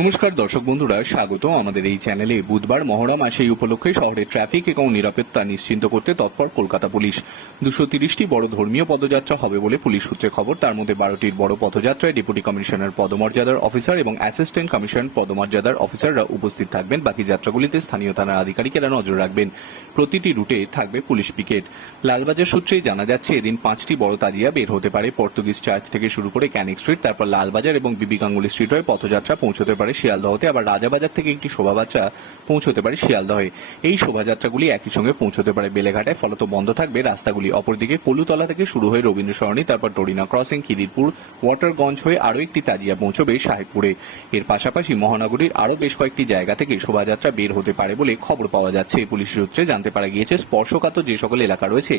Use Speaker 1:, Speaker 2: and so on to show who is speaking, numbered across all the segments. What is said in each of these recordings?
Speaker 1: নমস্কার, দর্শক বন্ধুরা, স্বাগত। আমাদের এই চ্যানেলে বুধবার মহরম আসে এই উপলক্ষে শহরে ট্রাফিক এবং নিরাপত্তা নিশ্চিন্ত করতে তৎপর কলকাতা পুলিশ। দুশো তিরিশটি বড় ধর্মীয় পদযাত্রা হবে বলে পুলিশ সূত্রে খবর। তার মধ্যে বারোটির বড় পদযাত্রায় ডেপুটি কমিশনার, পদমর্যাদার অফিসার এবং অ্যাসিস্ট্যান্ট কমিশন, পদমর্যাদার অফিসাররা উপস্থিত থাকবেন। বাকি যাত্রাগুলিতে স্থানীয় থানার আধিকারিকেরা নজর রাখবেন। প্রতিটি রুটে থাকবে পুলিশ পিকেট। লালবাজার সূত্রে জানা যাচ্ছে, এদিন পাঁচটি বড় তাজিয়া বের হতে পারে। পর্তুগিজ চার্চ থেকে শুরু করে ক্যানিক স্ট্রিট, তারপর লালবাজার এবং বিবি গাঙ্গুলি স্ট্রিট হয়ে পথযাত্রা পৌঁছতে পারে শিয়ালদহতে, আবার রাজাবাজার থেকে একটি শোভাযাত্রা পৌঁছতে পারে শিয়ালদহে। এই শোভাযাত্রাগুলি একই সঙ্গে পৌঁছতে পারে বেলেঘাটায়, ফলত বন্ধ থাকবে রাস্তাগুলি। অপরদিকে কলুতলা থেকে শুরু হয়ে রবীন্দ্র সরণি, তারপর টরিনা ক্রসিং খিদিরপুর ওয়াটারগঞ্জ হয়ে আরও একটি তাজিয়া পৌঁছবে সাহেবপুরে এর পাশাপাশি মহানগরীর আরও বেশ কয়েকটি জায়গা থেকে শোভাযাত্রা বের হতে পারে বলে খবর পাওয়া যাচ্ছে। পুলিশ সূত্রে জানতে পারা গিয়েছে, স্পর্শকাতর যে সকল এলাকা রয়েছে,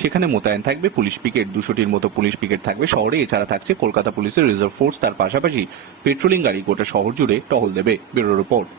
Speaker 1: সেখানে মোতায়েন থাকবে পুলিশ পিকেট। দুশোটির মতো পুলিশ পিকেট থাকবে শহরে, এছাড়া থাকছে কলকাতা পুলিশের রিজার্ভ ফোর্স। তার পাশাপাশি পেট্রোলিং গাড়ি গোটা শহর জুড়ে টহল দেবে ব্যুরো রিপোর্ট।